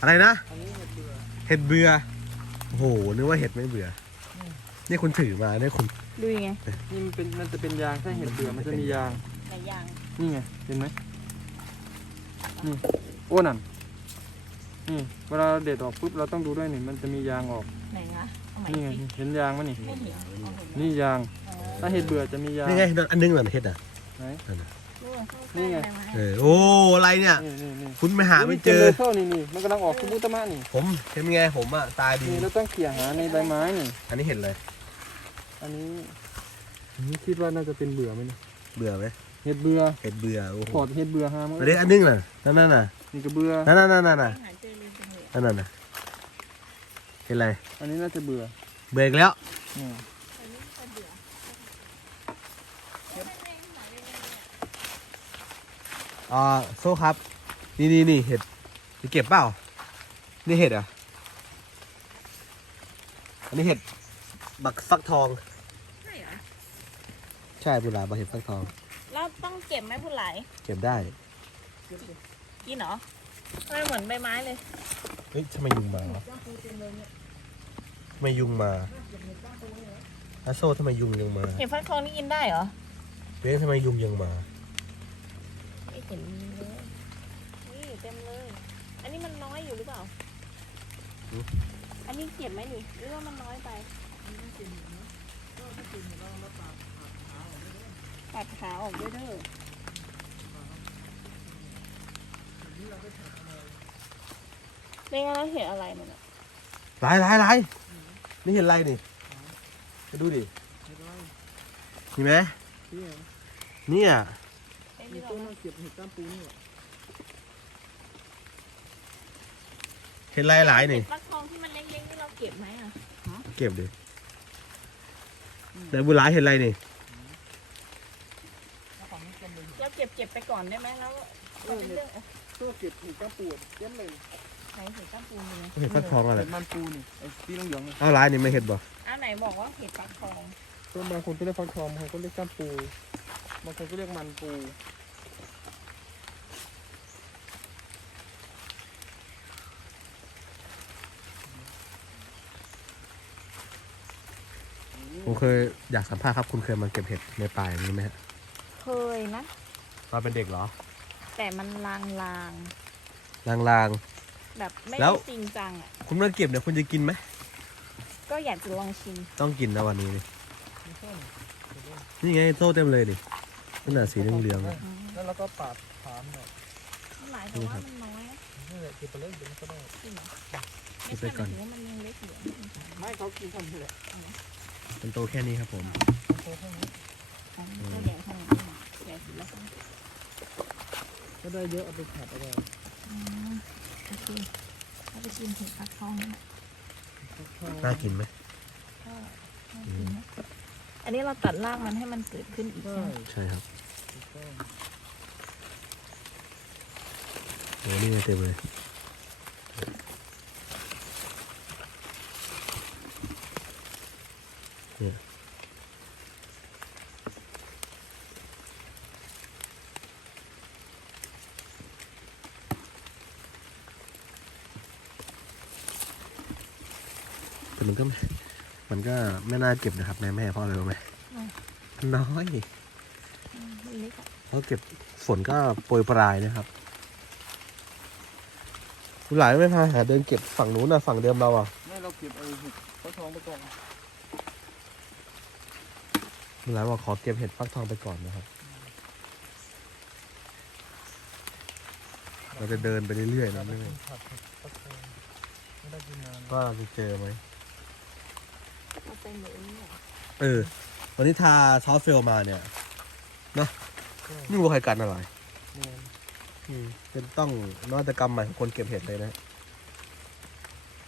อะไรนะ อันนี้เห็ดเบื่อเห็ดเบื่อโอ้โหนึกว่าเห็ดไม่เบื่อ นี่คุณถือมาเนี่ยคุณดูยังไงนี่มันเป็นมันจะเป็นยางถ้าเห็ดเบื่อมันจะมียางไหนยางนี่ไง เห็นไหมนี่โอ้นั่นนี่เวลาเราเด็ดออกปุ๊บเราต้องดูด้วยนี่มันจะมียางออก ไหนนะเอาใหม่นี่ไงสิเห็นยางมั้ยนี่ ไม่เห็นเอาเห็นนี่ยางอ๋อถ้าเห็ดเบื่อจะมียางนี่ไงอันนึงเหรอเห็ดอะไหนนู่นเข้า นี่ไงใกล้ๆมาเออโอ้อะไรเนี่ย นี่นี่นี่คุณไม่หาไม่เจอนี่เข้านี่นี่มันกำลังออกคุบุตมะนี่ผมเห็นไงผมอะตาดี นี่เราต้องเขี่ยหาในใบไม้นี่อันนี้เห็ดเลย อันนี้อันนี้คิดว่าน่าจะเป็นเบื่อไหมเนี่ยเบื่อไหมเห็ดเบื่อเห็ดเบื่อโอ้โหขอดเห็ดเบื่อหามั้งอันนี้อันนึงเหรอนั่นน่ะน่ะนี่ก็เบื่อนั่นน่ะนั่นน่ะน่ะหาเจอเลยจังเลยนั่นน่ะน่ะเห็นอะไรอันนี้น่าจะเบื่อเบรกแล้ว นี่ อันนี้ก็เบื่อ อ่าโซ่ครับ นี่นี่นี่เห็ดจะเก็บเปล่า นี่เห็ดอะ อันนี้เห็ดบักฟักทอง ใช่เหรอใช่บุหลาบักเห็ดฟักทองแล้วต้องเก็บไหมผู้ไหลเก็บได้ กินเหรอทำไมเหมือนใบไม้เลย เฮ้ยทำไมยุงมาวะทำไมยุงมาอาโซ่ทำไมยุงยังมา เห็ดฟักทองนี่กินได้เหรอ เบ้ทำไมยุงยังมาไม่ เห็นมีเลยนี่เต็มเลย อันนี้มันน้อยอยู่หรือเปล่า อันนี้เก็บไหมนี่หรือว่ามันน้อยไปปัดขาออกด้วยเด้อเรียกว่าเห็ดอะไรมันอะลายลายลายนี่เห็นอะไรนี่ไปดูดิมีไหมที่เนี่ยไอ้ มีนี่ต้นเราเก็บเห็ดก้ามปูนี่หว่าเห็นลายหลายนี่ฟักทองที่มันเล็กๆนี่เราเก็บไหมอะเก็บดิแต่บุหลาเห็นอะไรนี่เราเก็บเก็บไปก่อนได้ไหมแล้วเราเป็นเรื่องก็เก็บเห็ดก้ามปูอะเย็นเลยไหนเห็ดก้ามปูนเลยเห็ดฟักทองอะไรเห็ดมันปูนี่ไอ้ที่เหลืองๆนี่เอาลายนี่ไม่เห็ดบ่อ้าวไหนบอกว่าเห็ดฟักทองต้นบางคนก็เรียกฟักทองบางคนก็เรียกก้ามปูบางคนก็เรียกมันปู ผมเคยอยากสัมภาษณ์ครับคุณเคยมาเก็บเห็ดในป่าอย่างนี้ไหมฮะเคยนะ ตอนเป็นเด็กเหรอแต่มันลางลางๆแบบไม่แล้ได้วจริงจังอะ ๆคุณมาเก็บเนี่ยคุณจะกินไหมก็อยากจะลองชิมต้องกินนะวันนี้นี่นี่ไงโซ่เต็มเลยดินั่นน่ะสีเหลืองๆอะ แล้วเราก็ปาดถามหน่อยหมายถึงว่ามันน้อยนะนี่แหละเก็บไปเลยเดี๋ยวมันก็ได้จริงเหรอไม่ใช่หมายถึงว่ามันยังเล็กอยู่ไม่เขากินทำนี่แหละ มันโตแค่นี้ครับผมโค้งให้นี้ก็แดงขนาดนี้แดงสีแล้วก็ได้เยอะเอาไปผัดเอาไปอืมโอเคเอาไปชิมเห็ดฟักทองนี่แหละน่ากินไหมน่ากินนะอันนี้เราตัดรากมันให้มันเกิดขึ้นอีกใช่ใช่ไหมใช่ครับโอ้นี่เต็มเลย มันก็ไม่มันก็ไม่น่าเก็บนะครับแม่แม่เพราะอะไรรู้ไหมมันน้อยอืมมันเล็กอะเพราะเก็บฝนก็โปรยปลายนะครับคุณหลายไม่พาหาเดินเก็บฝั่งนู้นนะฝั่งเดิมเราอะไม่เราเก็บไอ้เห็ดฟักทองไปก่อนคุณหลายบอกขอเก็บเห็ดฟักทองไปก่อนนะครับ เราจะเดินไปเรื่อยๆนะไม่กินผัดเห็ดฟักทองไม่ได้กินนานว่าจะเจอไหม เอาไปเหมือนเนี่ย เออ วันนี้ทาซอสเฟลมาเนี่ยนะนี่วัวไข่กันอะไรเนี่ยอืมเป็นต้องนวัตกรรมใหม่ของคนเก็บเห็ดเลยนะ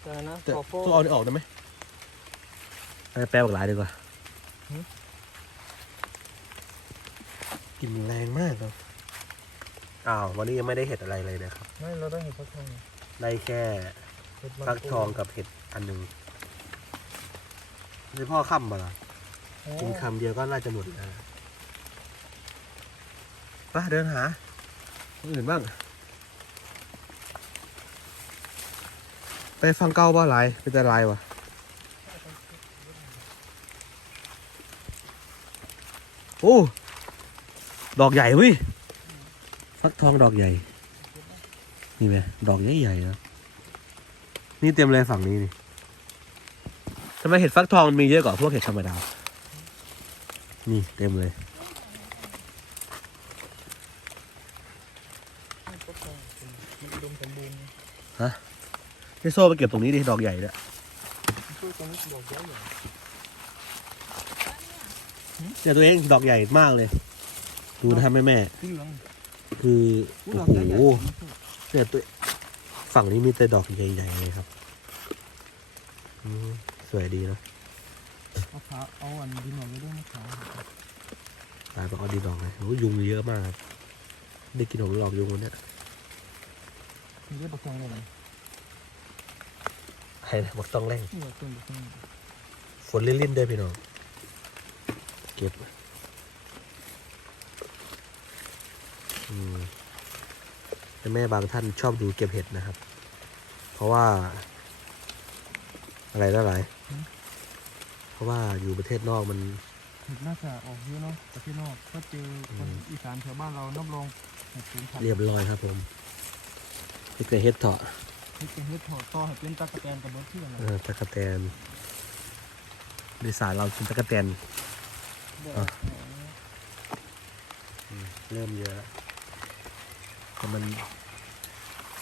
แต่นะแต่ขอโฟต้องเอานี่ออกได้ไหมเอาไปแปลบอกหลายดีกว่าหืมกลิ่นแรงมากครับอ้าววันนี้ยังไม่ได้เห็ดอะไรเลยนะครับ ไม่เราได้เห็ดฟักทองได้แค่เห็ดมันฟักทองกับเห็ดอันหนึ่ง นี่พ่อค่ำมาละโอ้กินคำเดียวก็น่าจะหมดแล้วไปเดินหาคนอื่นบ้าง ไปฟังเก้าว่าลายเป็นแต่ลายวะโอ้ดอกใหญ่เว้ยฟักทองดอกใหญ่ นี่ไหมดอกใหญ่ใหญ่ๆนะนี่เต็มเลยฝั่งนี้นี่ ทำไมเห็ดฟักทองมีเยอะกว่าพวกเห็ดธรรมดา นี่เต็มเลย มันอุดมสมบูรณ์พี่โซ่ไปเก็บตรงนี้ดิดอกใหญ่เนี่ยช่วยตรงนี้ดอกเยอะอยู่เนี่ยตัวเองดอกใหญ่มากเลย ดูนะครับแม่แม่สีเหลืองๆคือโอ้ดอกโหเนี่ยตัวฝั่งนี้มีแต่ดอกใหญ่ๆเลยครับอืม สวยดีเนอะเอาขาเอาอันดินออกไปด้วยนะขาตายไปเอาดีดอกเลยโอ้ยุงเยอะมากครับได้กินหอมหลอกยุงวันเนี้ยมีเรียกประคองเลยนะใครนะบอกต้องแรงนี่ว่าต้นประคองฝนลิ่นๆด้วยพี่น้องเก็บอืมแม่บางท่านชอบดูเก็บเห็ดนะครับ เพราะว่า อะไรได้หลายเพราะว่าอยู่ประเทศนอกมันเห็ดน่าจะออกเยอะเนาะประเทศนอกถ้าเจอคนอีสานแถวบ้านเรานับรองเห็ดเป็นพันเรียบร้อยครับผมนี่เป็นเห็ดเถาะเห็ดเป็นเห็ดถอดต่อเห็ดเป็นตะกะแตนกับเบิร์ดเที่ยงเออตะกะแตนในสายเรากินตะกะแตนอะเริ่มเยอะแล้วแต่มัน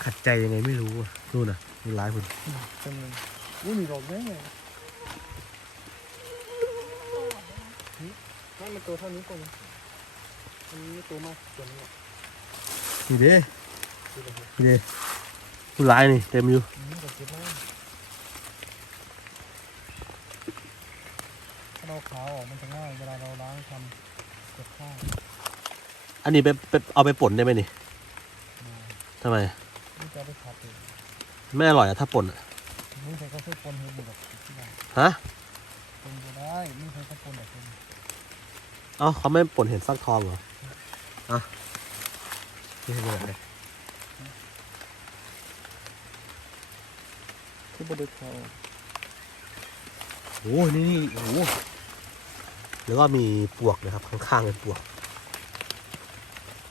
ขัดใจยังไงไม่รู้อะนู่นน่ะมีร้ายคุณเต็มเลย อุ้ยมีดอกแดงเลยนั่นมันตัวเท่านี้ก่อนอันนี้ตัวมากตัวนี้นี่เด้นี่เด้ผู้ร้ายนี่เต็มอยู่อืมก็เก็บมาถ้าเราขาวออกมันจะง่ายเวลาเราล้างทำเก็บข้าวอันนี้ไปไปเอาไปป่นได้ไหมนี่มาทำไมนี่จะเอาไปผัดเองไม่อร่อยอะถ้าป่นอะ นี่ใครก็ช่วยปนเห็ดบุกที่บ้านฮะปนก็ได้นี่ใครก็ปนแบบนี้เอ้าเขาไม่ป่นเห็นฟักทองเหรออะนี่ให้ดูหน่อยดิที่บไดิเขาโอ้นี่นี่โอ้โหแล้วก็มีปวกนะครับ ข้างๆเป็นปวก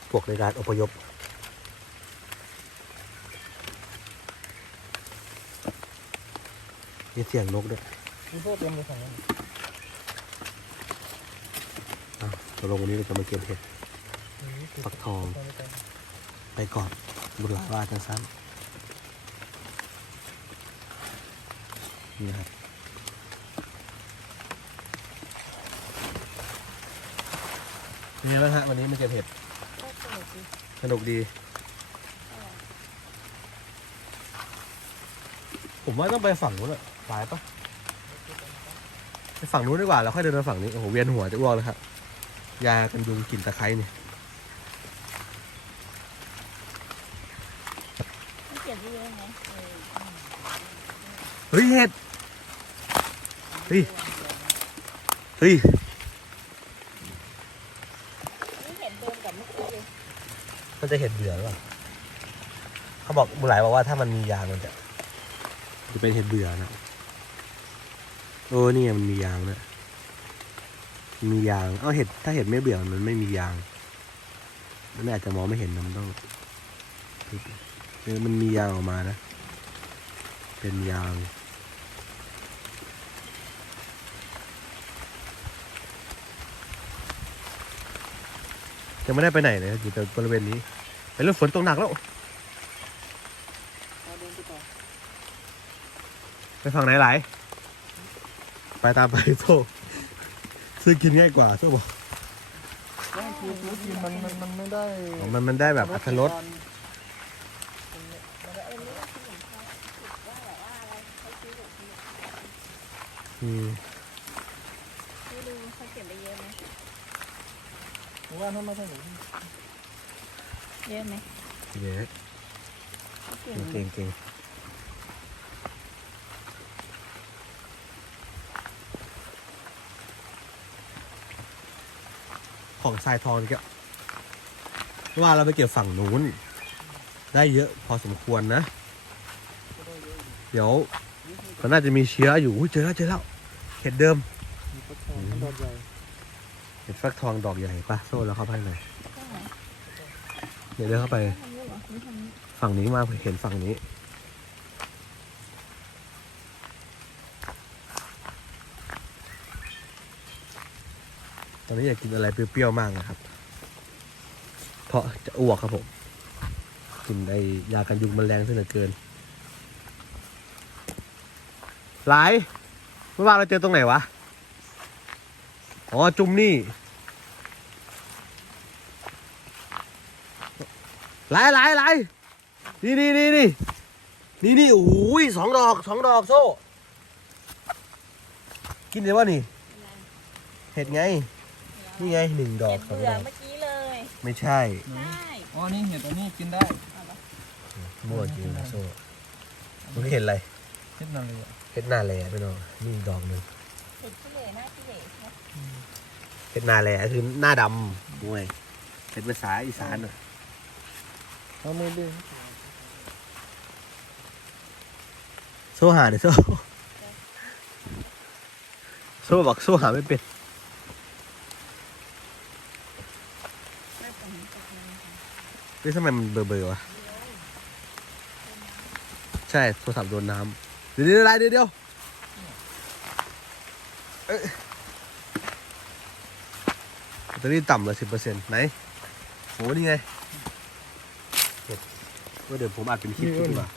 ปวกในการอพยพ มีเสียงนกด้วยมีพวกเต็มเลยฝั่งนั้นอะตกลงวันนี้เราจะมาเก็บเห็ด ฟักทอง ไปก่อนบุญหลายว่าจังสั้นนี่ครับเป็นไงบ้างฮะวันนี้มาเก็บเห็ดก็สนุกดีสนุกดี ผมว่าต้องไปฝั่งนู้นอะ สายปะไปฝั่งนู้นดีกว่าแล้วค่อยเดินมาฝั่งนี้ โอ้โห เวียนหัวจะอ้วกแล้วครับ ยากันยุงกลิ่นตะไคร้เนี่ยเก็บได้เยอะไหมเฮ้ยเห็ด เฮ้ย เฮ้ยนี่เห็นเดินกับเมื่อกี้เลยมันจะเห็ดเบื่อหรือเปล่าเขาบอกบุหลายบอกว่าถ้ามันมียางมันจะจะเป็นเห็ดเบื่อนะ โอ้นี่ไงมันมียางนะมันมียาง เอาเห็ดถ้าเห็ดไม่เบื่อมันไม่มียาง มันอาจจะมองไม่เห็นนะมันต้องเออมันมียางออกมานะ เป็นยางยังไม่ได้ไปไหนเลยอยู่แต่บริเวณนี้ไปเรื่องฝนตกหนักแล้วเอาเดินไปต่อไปฝั่งไหนไหล ไปตามไปโซ่ซื้อกินง่ายกว่าโซ่บอกได้คือซื้อกินมันมันมันไม่ได้อ๋อมันมันได้แบบอัตรสเออนี่ก็คือเหมือนเขาคิดว่าแบบว่าอะไรเขาซื้อแบบนี้อืมไม่ดูเขาเก็บได้เยอะไหมผมว่าถ้าไม่ใช่หนูเยอะไหมเย้เขาเก็บเก่งเก่ง ของทรายทองนี่ก็ว่าเราไปเก็บฝั่งนู้น ได้เยอะพอสมควรนะ เดี๋ยวมันน่าจะมีเชื้ออยู่อุ๊ยเจอแล้วเจอแล้วเห็ดเดิมมีฟักทองดอกใหญ่เห็ดฟักทองดอกใหญ่ปะโซ่แล้วเข้าไปหน่อยข้างไหนเดี๋ยวเดินเข้าไป ฝั่งนี้มาเห็นฝั่งนี้ ตอนนี้อยากกินอะไรเปรี้ยวๆมากนะครับ เพราะจะอ้วกครับผม กินไอยากันยุงแมลงซะเหลือเกิน หลายเมื่อวานเราเจอตรงไหนวะ อ๋อ จุ่มนี่ หลายหลายหลายนี่นี่นี่นี่นี่นี่โอ้ยสองดอกสองดอกโซ่ กินเลยวะนี่ เห็ดไง นี่ไงหนึ่งดอกเห็ดสองเบื่ดออกเมื่อกี้เลยไม่ใช่ใช่อ๋อ นี่เห็ดอันนี้กินได้ มั่วจริงนะโซ่มันก็เห็นอะไรเห็ดนั่นเลยอะเห็ดหน้าแหล่ไปหน่อยนี่อีกดอกหนึ่งเห็ดขี้เหร่หน้าขี้เหร่นะเห็ดหน้าแหล่คือหน้าดำมวยเห็ดภาษาอีสานอะเอาไม่ได้โซ่หาเดี๋ยวโซ่โซ่บอกโซ่หาไม่เป็น ไม่ผมจะกิ นี่ทำไมมันเบลอๆวะ ใช่โทรศัพท์โดนน้ำเดี๋ยวเดี๋ยวเดี๋ยวเดี๋ยวเอ้ยแบตเตอรี่ต่ำเลยสิบเปอร์เซ็นต์ไหนโหนี่ไงเห็ดว่าเดี๋ยวผมอาจเป็นคลิปดีกว่า